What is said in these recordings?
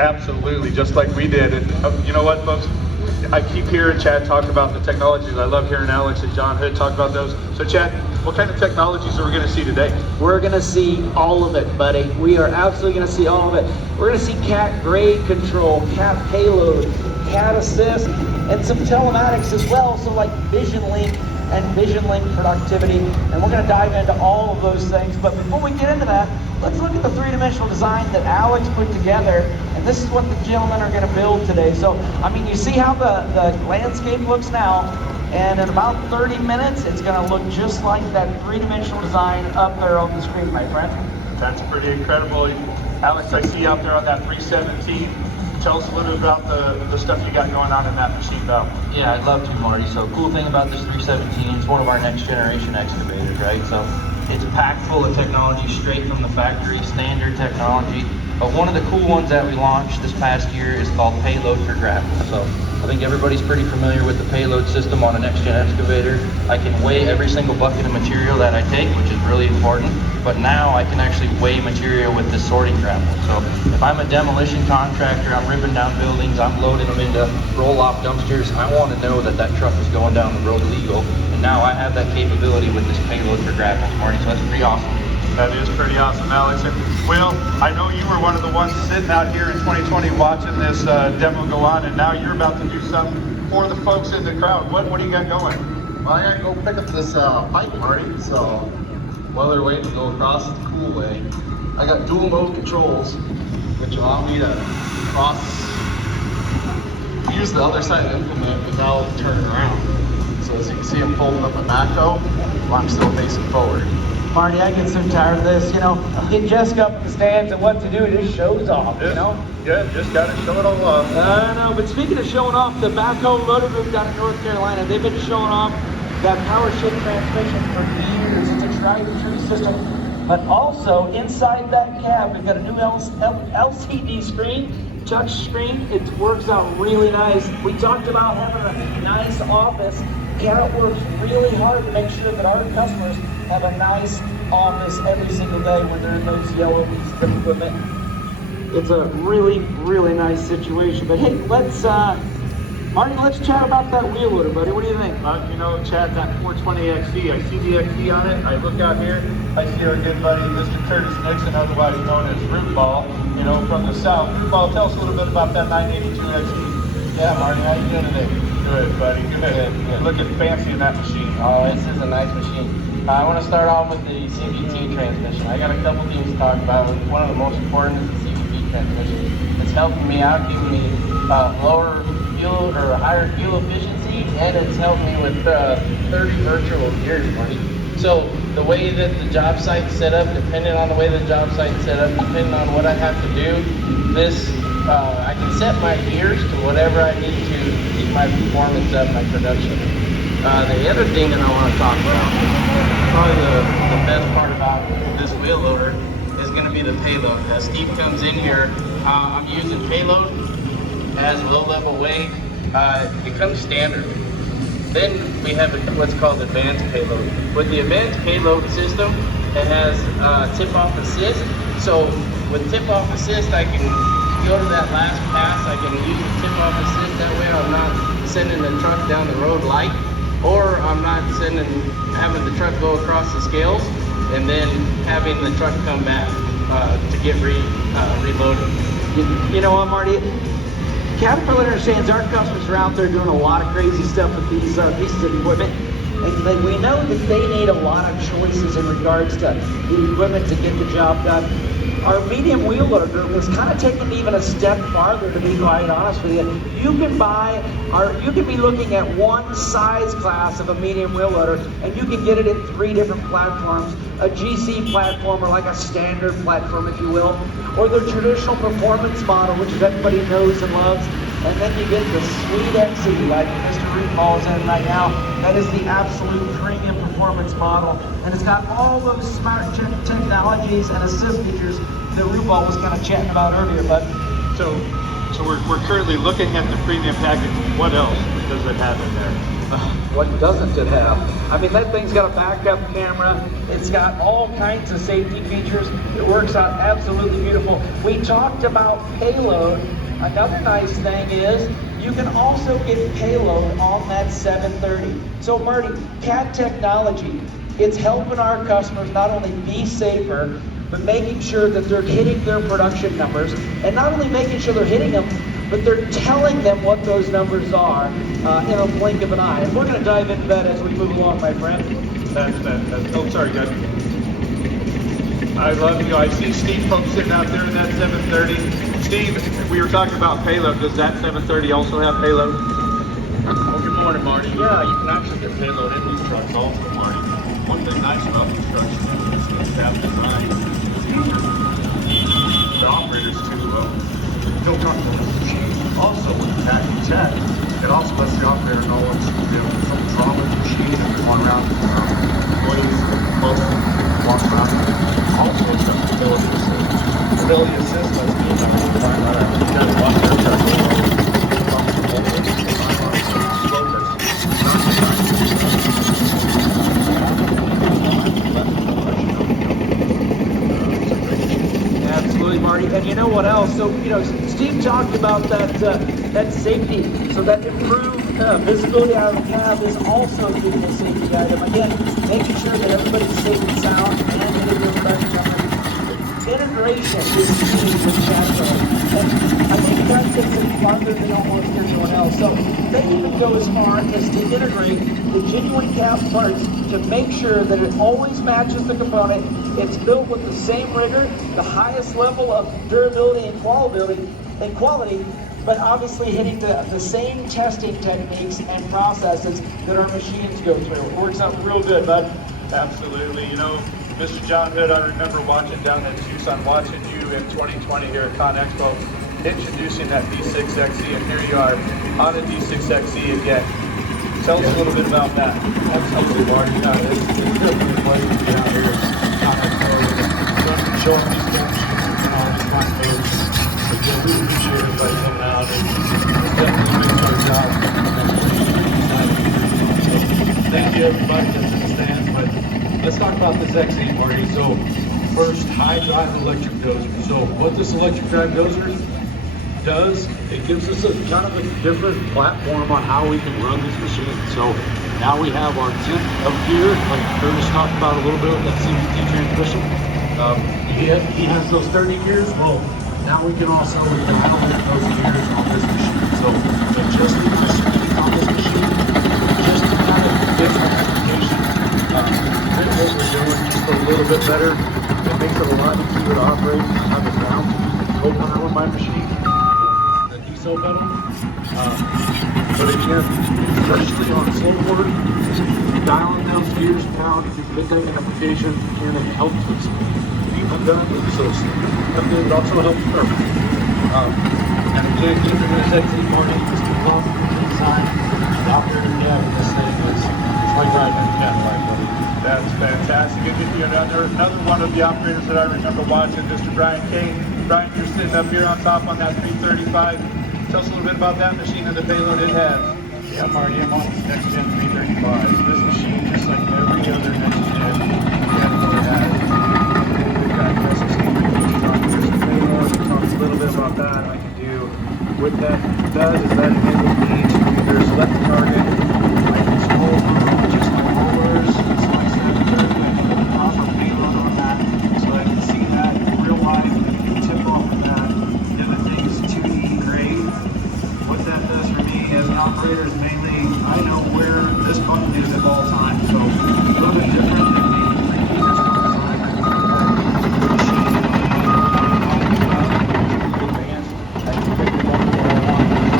Absolutely, just like we did. And you know what, folks? I keep hearing Chad talk about the technologies. I love hearing Alex and John Hood talk about those. So Chad, what kind of technologies are we going to see today? We're going to see all of it, buddy. We are absolutely going to see all of it. We're going to see CAT grade control, CAT payload, CAT assist, and some telematics as well. So like Vision Link and Vision Link productivity. And we're going to dive into all of those things. But before we get into that, let's look at the three-dimensional design that Alex put together. And this is what the gentlemen are going to build today. So, I mean, you see how the landscape looks now. And in about 30 minutes, it's going to look just like that three-dimensional design up there on the screen, my friend. That's pretty incredible. Alex, I see you out there on that 317. Tell us a little bit about the stuff you got going on in that machine, though. Yeah, I'd love to, Marty. So cool thing about this 317 is one of our next generation excavators, right? So it's packed full of technology straight from the factory, standard technology. But one of the cool ones that we launched this past year is called Payload for Gravel. So I think everybody's pretty familiar with the payload system on a next-gen excavator. I can weigh every single bucket of material that I take, which is really important. But now I can actually weigh material with this sorting gravel. So if I'm a demolition contractor, I'm ripping down buildings, I'm loading them into roll-off dumpsters, I want to know that that truck is going down the road legal. And now I have that capability with this Payload for Gravel, Marty. So that's pretty awesome. That is pretty awesome, Alex. And Will, I know you were one of the ones sitting out here in 2020 watching this demo go on, and now you're about to do something for the folks in the crowd. What do you got going? Well, I gotta go pick up this pipe, Marty, so while they're waiting to go across the cool way, I got dual mode controls, which allow me to use the other side of the implement without turning around. So as you can see, I'm folding up a backhoe while I'm still facing forward. Marty, I get so tired of this, you know, getting Jessica up in the stands and what to do, it just shows off, you know? Yeah, just got to show it all off. I know, but speaking of showing off, the backhoe motor group down in North Carolina, they've been showing off that power shift transmission for years. It's a tried and true system. But also, inside that cab, we've got a new LCD screen, touch screen. It works out really nice. We talked about having a nice office. CAT works really hard to make sure that our customers have a nice office every single day when they're in those yellow pieces of equipment. It's a really, really nice situation. But hey, Marty, let's chat about that wheel loader, buddy. What do you think? You know, Chad, that 420XE, I see the XE on it. I look out here, I see our good buddy, Mr. Curtis Nixon, otherwise known as Root Ball, you know, from the South. Root Ball, tell us a little bit about that 982XE. Yeah, Marty, how you doing today? Good, buddy, good. You're looking fancy in that machine. Oh, this is a nice machine. I want to start off with the CVT transmission. I got a couple things to talk about. One of the most important is the CVT transmission. It's helping me out, giving me lower fuel or higher fuel efficiency, and it's helped me with 30 virtual gears, Marty. So the way that the job site's set up, depending on the way the job site's set up, depending on what I have to do, I can set my gears to whatever I need to keep my performance up, my production. The other thing that I want to talk about, probably the best part about this wheel loader, is going to be the payload. As Steve comes in here, I'm using payload as low-level weigh. It comes standard. Then we have what's called advanced payload. With the advanced payload system, it has tip-off assist. So with tip-off assist, I can go to that last pass. I can use the tip-off assist. That way I'm not sending the truck down the road light, or I'm not having the truck go across the scales and then having the truck come back to get reloaded. You know what, Marty? Caterpillar understands our customers are out there doing a lot of crazy stuff with these pieces of equipment. And we know that they need a lot of choices in regards to the equipment to get the job done. Our medium wheel loader group has kind of taken even a step farther, to be quite honest with you. You can be looking at one size class of a medium wheel loader, and you can get it in 3 different platforms. A GC platform, or like a standard platform, if you will, or the traditional performance model, which everybody knows and loves. And then you get the sweet XE, like Mr. Recall is in right now. That is the absolute premium performance model. And it's got all those smart technologies and assist features that RuPaul was kind of chatting about earlier. But So we're currently looking at the premium package. What else does it have in there? What doesn't it have? I mean, that thing's got a backup camera. It's got all kinds of safety features. It works out absolutely beautiful. We talked about payload. Another nice thing is you can also get payload on that 730. So Marty, CAT technology, it's helping our customers not only be safer, but making sure that they're hitting their production numbers, and not only making sure they're hitting them, but they're telling them what those numbers are in a blink of an eye. And we're going to dive into that as we move along, my friend. Oh, sorry, guys. I love you. I see Steve Pope sitting out there in that 730. Steve, we were talking about payload. Does that 730 also have payload? Well, good morning, Marty. Yeah, you can actually get payload in these trucks also, Marty. One thing nice about these trucks is the cab design. It's easier for the operators to feel comfortable with the machine. Also, with the tacking tech, it also lets the operator know what's something's wrong with the machine if they want around employees close and walk around. Also, it's got stability assist. Stability assist lets me know you guys walk their truck Absolutely, Marty. And you know what else? So, Steve talked about that safety. So that improved visibility out of the cab is also being a safety item. Again, making sure that everybody's safe and sound and hitting their production numbers. Integration is key with Caterpillar. And I think that takes it farther than almost anyone else. So they even go as far as to integrate the genuine cab parts to make sure that it always matches the component. It's built with the same rigor, the highest level of durability and quality, but obviously hitting the same testing techniques and processes that our machines go through. It works out real good, bud. Absolutely. Mr. John Hood, I remember watching down at Tucson, watching you in 2020 here at ConExpo, introducing that D6XE, and here you are on a D6XE again. Tell us a little bit about that. Absolutely, Marty. It's definitely a pleasure to be out here at ConExpo and showing these things. Just want to we appreciate everybody coming out and definitely doing our job. Thank you, everybody that's in the stands. But let's talk about this XE, Marty. So, first, high drive electric dozer. So, what this electric drive dozer does, it gives us a kind of a different platform on how we can run this machine. So now we have our 10th of gear, like Curtis talked about a little bit with that CVT transmission. He has those 30 gears. Well, now we can also dial in those gears on this machine. So adjusting the speed on this machine, just kind of different application. What we're doing just a little bit better. It makes it a lot easier to operate. I have a ground co-pilot with my machine. So pedal. But again, especially on slow board, dialing down gears down, if you get that application, and it helps us speed them down. So it also helps firm. And again, keeping this XE morning, just keep off to the side. The operator cab in this thing is like driving a Cadillac, buddy. That's fantastic. And another one of the operators that I remember watching, Mr. Brian Kane. Brian, you're sitting up here on top on that 335. Tell us a little bit about that machine and the payload it has. Yeah, Marty, I'm on this next gen 335. This machine, just like every other next gen Caterpillar has, we've got SSD truck, there's the payload. We'll talk a little bit about that. I can do what that does is that enables me to either select the target, I can scroll through just my rollers, select 730, I can put the proper payload on that, so I can see that in real life, I can tip off of that. The other thing is 2D grade. What that does for me as an operator is mainly I know where this button is at all times. So a little bit different than maybe previous design. I can put that machine in advanced. I can pick it up where I want it.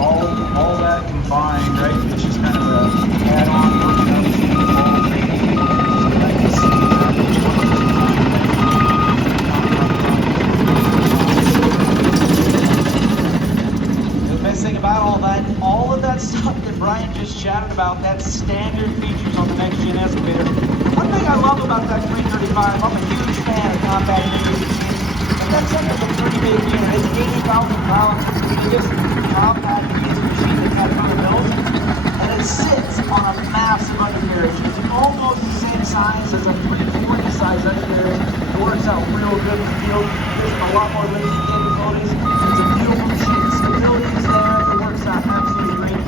All that combined, right? It's just kind of a add-on functionality. All 3D. So I can see that which one is designed. got standard features on the next gen excavator. One thing I love about that 335, I'm a huge fan of compact machines. And that's something that's a pretty big unit. It's 80,000 pounds. It's the biggest compact piece of machine that Caterpillar builds. And it sits on a massive undercarriage. It's almost the same size as a 340 size undercarriage. It works out real good in the field. There's a lot more lifting capabilities. It's a beautiful machine. The stability is there. It works out absolutely great.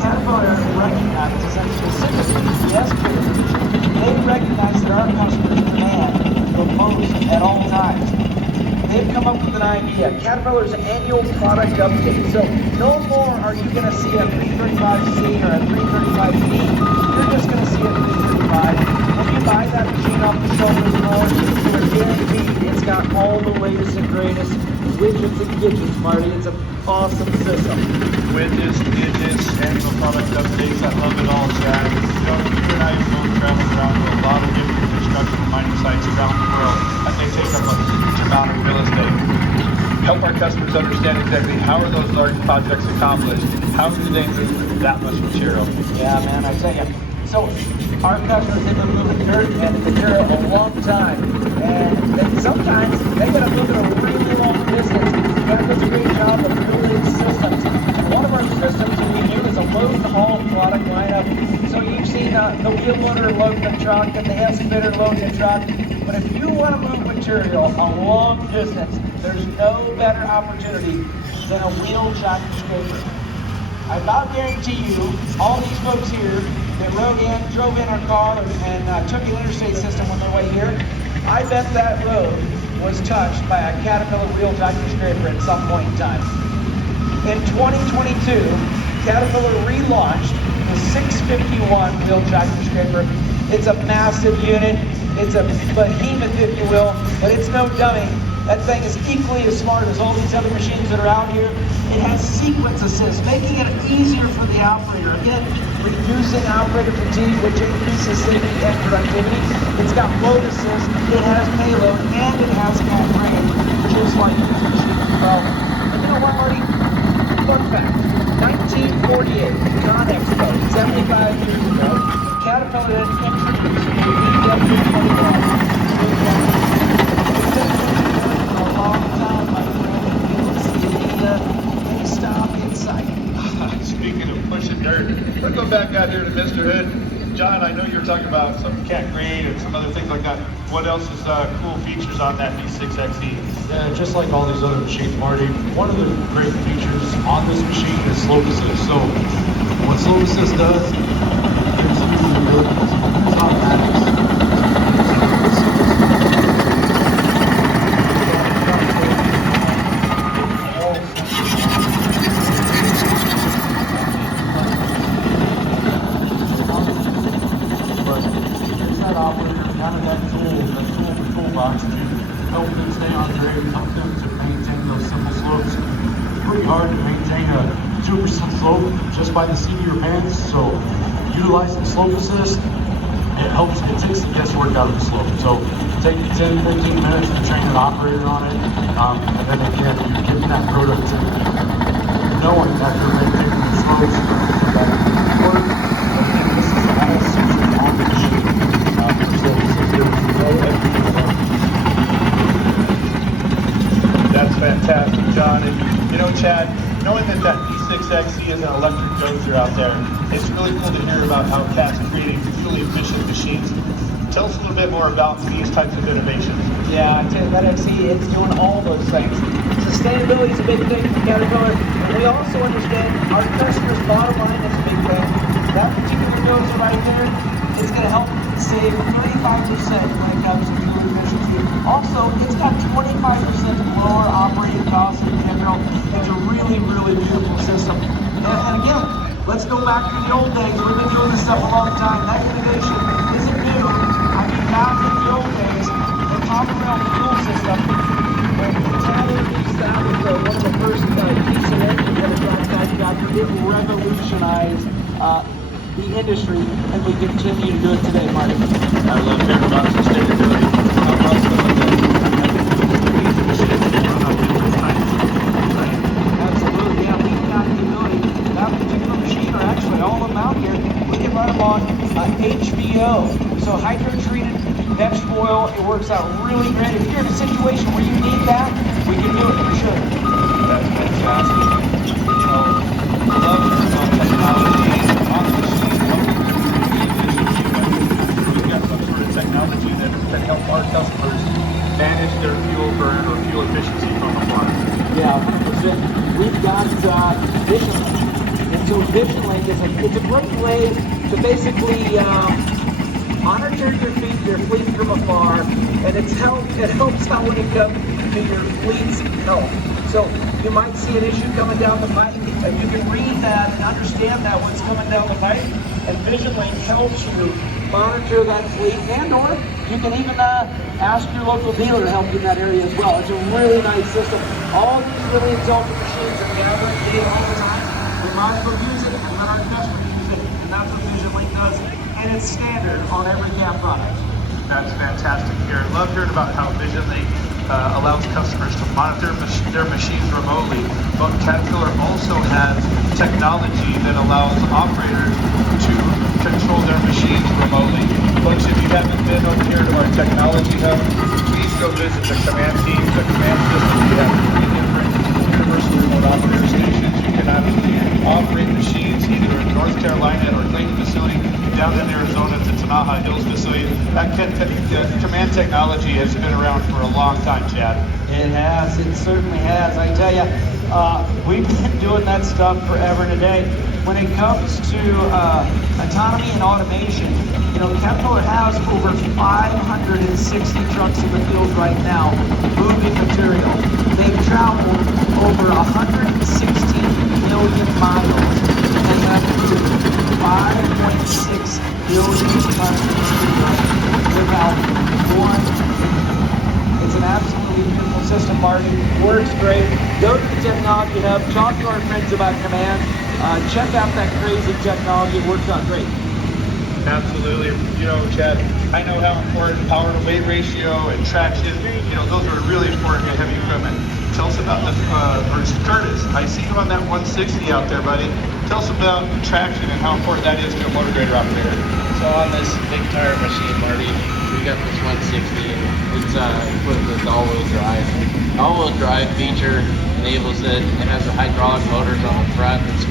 Caterpillar recognizes, and specifically the excavator division, they recognize that our customers demand the most at all times. They've come up with an idea, Caterpillar's annual product update. So no more are you going to see a 335C or a 335B. You're just going to see a 335. When you buy that machine off the shoulder floor, you're guaranteed it's got all the latest and greatest widgets and gadgets, Marty. It's an awesome system. Widgets, gadgets, annual product updates. I love it all, Chad. You know, you and I have both traveled around to a lot of different construction and mining sites around the world, and they take up a huge amount of real estate. Help our customers understand exactly how are those large projects accomplished. How do they move that much material? Yeah, man, I tell you. So our customers, they've been moving dirt and material a long time. And sometimes they got to move it a really long distance. That does a great job of building systems. One of our systems that we do is a load and haul product lineup. So you've seen the wheel loader loading the truck and the excavator loading the truck. But if you want to move material a long distance, there's no better opportunity than a wheel jack scraper. I about guarantee you, all these folks here that drove in our car and took an interstate system on their way here, I bet that road was touched by a Caterpillar wheel tractor scraper at some point in time. In 2022, Caterpillar relaunched the 651 wheel tractor scraper. It's a massive unit. It's a behemoth, if you will, but it's no dummy. That thing is equally as smart as all these other machines that are out here. It has sequence assist, making it easier for the operator. Again, reducing operator fatigue, which increases safety and productivity. It's got load assist, it has payload, and it has cat brain, just like these machines as well. And you know what, Marty? Fun fact, 1948, ConExpo, 75 years ago, Caterpillar had introduced the EW21. Speaking of pushing dirt, we're going back out here to Mr. Hood. John, I know you're talking about some cat grade and some other things like that. What else is cool features on that V6XE? Yeah, just like all these other machines, Marty, one of the great features on this machine is slope assist. So what slope assist does, it gives you the ability to use automatics. Toolbox to help them stay on grade, help them to maintain those simple slopes. It's pretty hard to maintain a 2% slope just by the seat of your pants, so utilizing slope assist, it takes the guesswork out of the slope. So take 10, 15 minutes to train an operator on it, and then again, you're getting that productivity, knowing that you're maintaining the slopes that work. Again, this is all featured on the machine. That's fantastic, John. And you know, Chad, knowing that V6XE is an electric dozer out there, it's really cool to hear about how Cat's creating really efficient machines. Tell us a little bit more about these types of innovations. Yeah, I tell you, that XE, it's doing all those things. Sustainability is a big thing for Caterpillar, and we also understand our customers' bottom line is a big thing. That particular dozer right there, it's going to help save 35% when it comes to fuel efficiency. Also, it's got 25% lower operating costs than Caterpillar. It's a really, really beautiful system. And again, let's go back to the old days. We've been doing this stuff a long time. That innovation isn't new. I mean, back in the old days, the common rail fuel system, when Tyler used that was one of the first diesel engines that was on that tractor. It revolutionized the industry, and we continue to do it today, Marty. I love hearing about sustainability. How about some of the machines that run on different types of right? Absolutely, yeah. We've got the ability, that particular machine, or actually all of them out here, we can on HVO. So hydro-treated vegetable oil, it works out really great. If you're in a situation where you need that, we can do it for sure. That's fantastic. You know, I love about technology on the machine, helping to improve the efficiency, but we've got some sort of technology that can help our customers manage their fuel burn or fuel efficiency from the farm. Yeah, 100%. We've got Vision Link. And so Vision Link is it's a great way to basically monitor your fleet from afar, and it helps out when it comes to your fleet's health. So you might see an issue coming down the pipe, and you can read that and understand that what's coming down the pipe, and Vision Link helps you monitor that fleet, and or you can even ask your local dealer to help you in that area as well. It's a really nice system. All these really exalted machines are gathering data all the time. We might as well use it and let our customers use it, and that's what Vision Link does, and it's standard on every CAT product. That's fantastic here. Love hearing about how Vision Link allows customers to monitor their machines remotely. But Caterpillar also has technology that allows operators to control their machines remotely. Folks, if you haven't been over here to our technology hub, please go visit the command team, the command system. We have 3 different universal remote operator stations. You can operate machines either in North Carolina or Clayton facility, down in Arizona at the Tanaha Hills facility. That command technology has been around for a long time, Chad. It has, it certainly has. I tell you, we've been doing that stuff forever and a day. When it comes to autonomy and automation, you know, Caterpillar has over 560 trucks in the field right now moving material. They've traveled over 116 million miles and have moved 5.6 billion tons of material without one injury. It's an absolutely beautiful system, Marty. Works great. Go to the Technology Hub, talk to our friends about Command, check out that crazy technology. It works out great. Absolutely. You know, Chad, I know how important power to weight ratio and traction, you know, those are really important to heavy equipment. Tell us about the, Curtis, I see you on that 160 out there, buddy. Tell us about traction and how important that is to a motor grader operator. So on this big tire machine, Marty, we got this 160, and it's equipped with all-wheel drive. All-wheel drive feature enables it. It has the hydraulic motors on the front. It's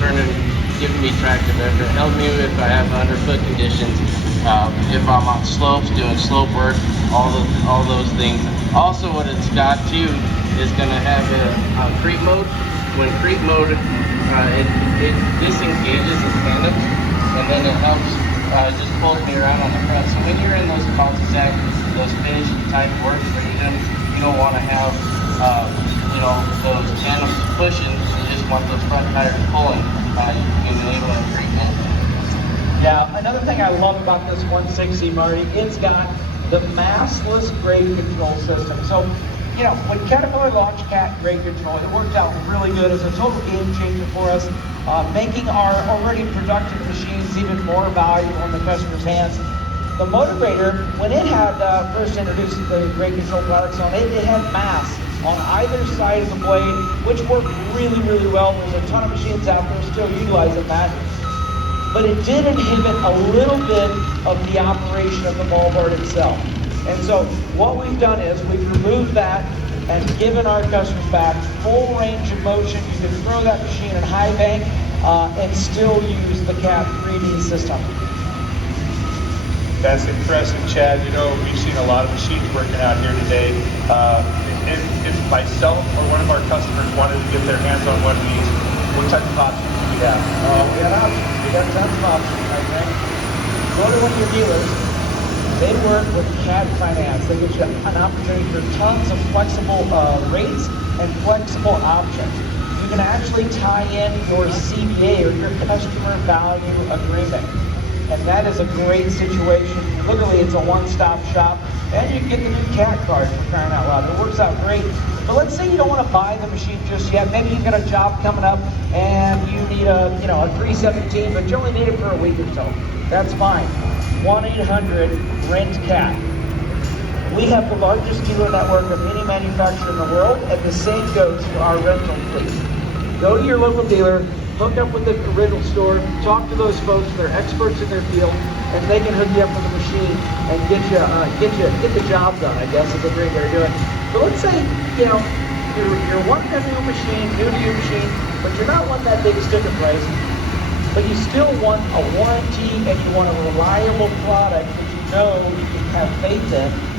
turning, giving me tractive effort. Help me if I have underfoot conditions. If I'm on slopes, doing slope work, all those things. Also, what it's got too is going to have a creep mode. When creep mode, it disengages the tandems, and then it helps just pulls me around on the front. So when you're in those cul-de-sac, those finish type works where you don't want to have those tandems pushing. You just want those front tires pulling. You can enable a creep mode. Yeah, another thing I love about this 160, Marty, it's got the massless grade control system. So, you know, when Caterpillar launched Cat Grade Control, it worked out really good as a total game changer for us, making our already productive machines even more valuable in the customer's hands. The motor grader, when it had first introduced the grade control products on it, it had mass on either side of the blade, which worked really, really well. There's a ton of machines out there still utilizing that. But it did inhibit a little bit of the operation of the moldboard itself. And so what we've done is we've removed that and given our customers back full range of motion. You can throw that machine in high bank and still use the Cat 3D system. That's impressive, Chad. You know, we've seen a lot of machines working out here today. If myself or one of our customers wanted to get their hands on one of these, what type of options do we have? We got options. We got tons of options, my friend. Go to one of your dealers. They work with Cat Finance. They get you an opportunity for tons of flexible rates and flexible options. You can actually tie in your CVA or your customer value agreement. And that is a great situation. Literally, it's a one-stop shop. And you can get the new Cat card for crying out loud. It works out great. But let's say you don't want to buy the machine just yet. Maybe you've got a job coming up and you need a 317, but you only need it for a week or so. That's fine. 1-800-RENT-CAT. We have the largest dealer network of any manufacturer in the world, and the same goes for our rental fleet. Go to your local dealer, hook up with the rental store, talk to those folks, they're experts in their field, and they can hook you up with a machine and get the job done, I guess is a great way to do it. But let's say, you know, you're wanting a new machine, new to your machine, but you're not wanting that big sticker price, but you still want a warranty and you want a reliable product that you know you can have faith in.